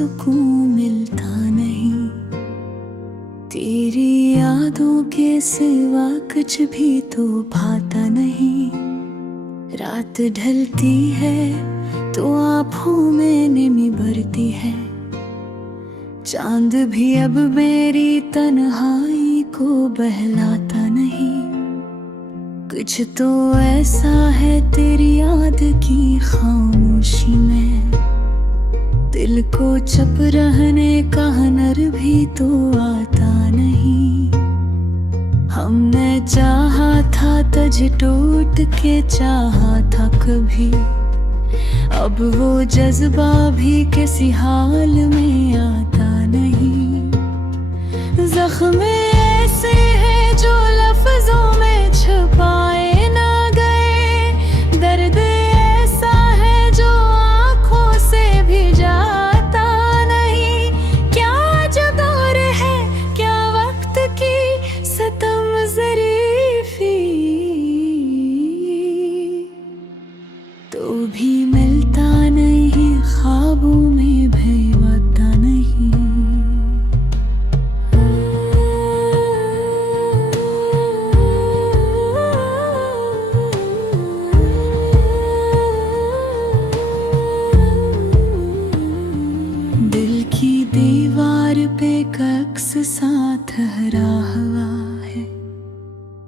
सुकून मिलता नहीं। तेरी यादों के सिवा कुछ भी तो भाता नहीं। रात ढलती है तो आँखों में नमी भरती है। चांद भी अब मेरी तन्हाई को बहलाता नहीं। कुछ तो ऐसा है तेरी याद की खामोशी में, दिल को चुप रहने का हुनर भी तो आता नहीं। हमने चाहा था तुझे टूट के चाहा था कभी, अब वो जज्बा भी किसी हाल में आता नहीं। जख्म ऐसे हैं जो लफ्जों में छुपाए ना गए, दर्द ऐसा है जो आँखों से भी जाता नहीं। क्या जो दौर है, क्या वक्त की सितम ज़रीफ़ी, तो भी मिलता नहीं ख्वाबों में भी वादा नहीं। दिल की दीवार पे कक्स सा ठहरा हुआ है,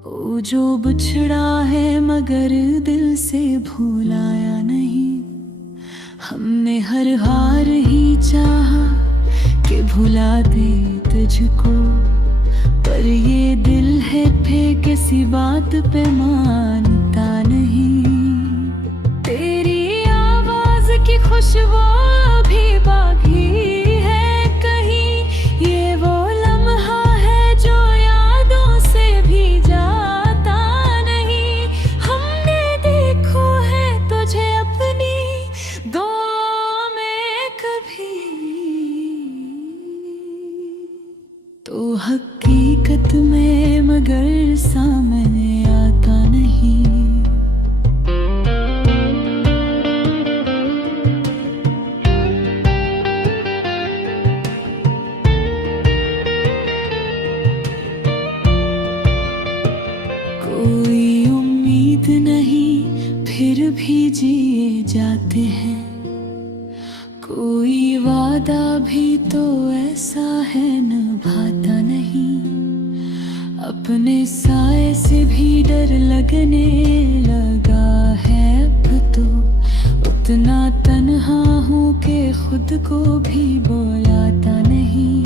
वो जो बिछड़ा है मगर दिल से भुलाया नहीं। हमने हर हार ही चाहा कि भुला दे तुझको, पर ये दिल है फिर किसी बात पे मानता नहीं। तेरी आवाज की खुशबू भी बाकी है कहीं, ये वो लम्हा है जो यादों से भी जाता नहीं। हमने देखो है तुझे अपनी दो में कभी, तो हकीकत में मगर सामने आता नहीं। कोई उम्मीद नहीं फिर भी जिए जाते हैं, कोई वादा भी तो ऐसा है निभाता नहीं। अपने साए से भी डर लगने लगा है अब तो, उतना तन्हा हूँ कि खुद को भी बुलाता नहीं।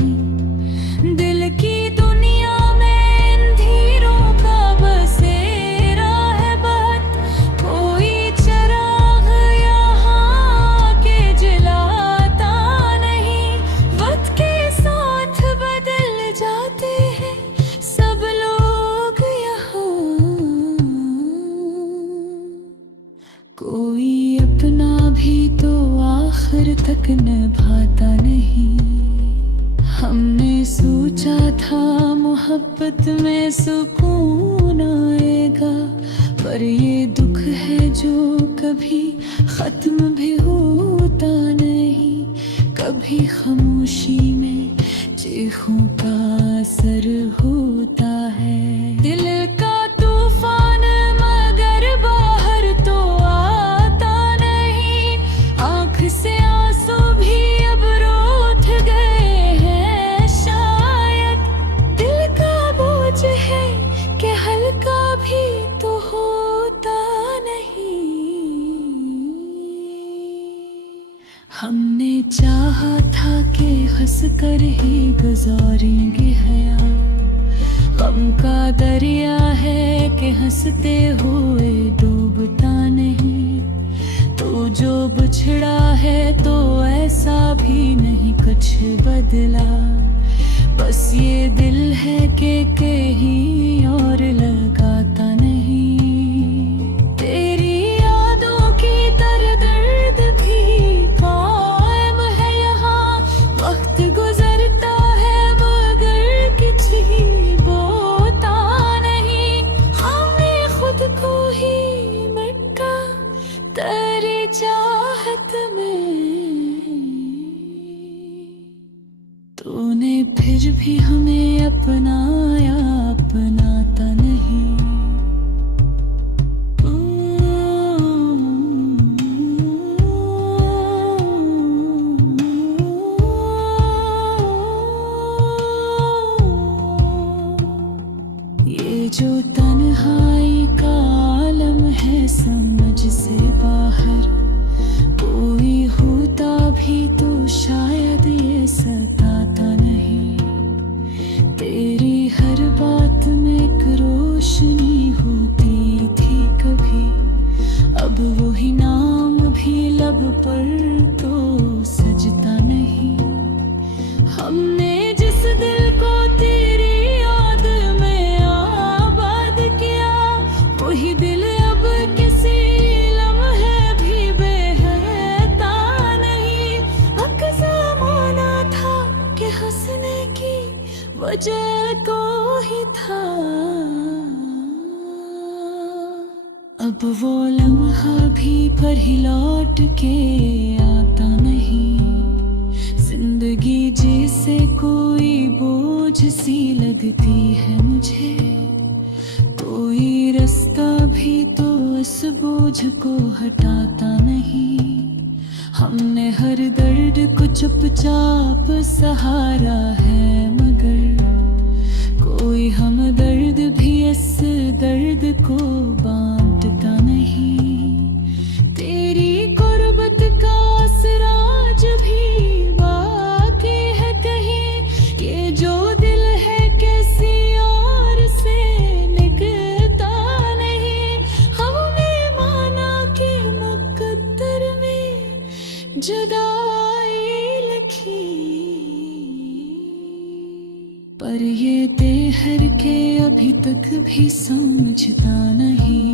दिल की दुनिया में अंधेरों का बसेरा है बहुत, कोई चिराग यहाँ के जलाता नहीं। वक्त के साथ बदल जाते हैं सब लोग यहाँ, कोई अपना भी तो आखिर तक निभाता नहीं। हमने सोचा था मोहब्बत में सुकून आएगा, पर ये दुख है जो कभी खत्म भी होता नहीं। कभी खामोशी में चीखों का असर होता है। दिल का तूफान मगर बाहर तो आता नहीं, आँख से आंसू भी अब रूठ गए हैं शायद। दिल का बोझ है कि हल्का भी तो होता नहीं। हमने चाहा था कि हंस कर ही गुजारेंगे हया, गम का दरिया है कि हंसते हुए डूबता नहीं। तो जो बिछड़ा है तो ऐसा भी नहीं कुछ बदला, बस ये दिल है कि कहीं और लगाता नहीं। तेरी यादों की तरह दर्द भी कायम है यहाँ, वक्त गुजरता है मगर किसी बोता नहीं। हमने खुद को ही मिटा तेरी चाहत में। फिर भी हमें अपनाया, अपनाता नहीं। ये जो तन्हाई का आलम है समझ से बाहर, कोई होता भी तो शायद ये सताता नहीं। तेरी हर बात में एक रोशनी होती थी कभी, अब वही नाम भी लब पर तो सजता नहीं। हमने जिस दिल को तेरी याद में आबाद किया, वही दिल अब किसी लम्हे भी बेहता नहीं। हक ज़माना था कि हंसने की वजह को ही था, अब वो लम्हा भी पर ही लौट के आता नहीं। जिंदगी जैसे कोई बोझ सी लगती है मुझे, कोई रास्ता भी तो इस बोझ को हटाता नहीं। हमने हर दर्द को चुपचाप सहारा है, मगर कोई हम दर्द भी इस दर्द को बांटता नहीं। तेरी गुर्बत का असराज भी बाकी है कहीं, ये जो दिल है किसी और से निकलता नहीं। हमने माना कि मुकद्दर में जुदाई लिखी, पर ये देहर के अभी तक भी समझता नहीं।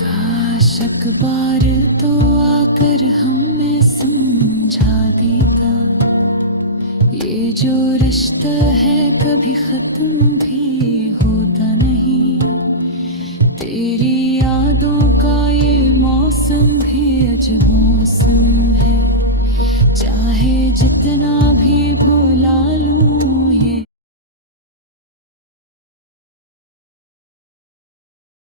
काश अखबार तो आकर हमें समझा देता, ये जो रिश्ता है कभी खत्म भी होता नहीं। तेरी यादों का ये मौसम भी अजब मौसम है, चाहे जितना भी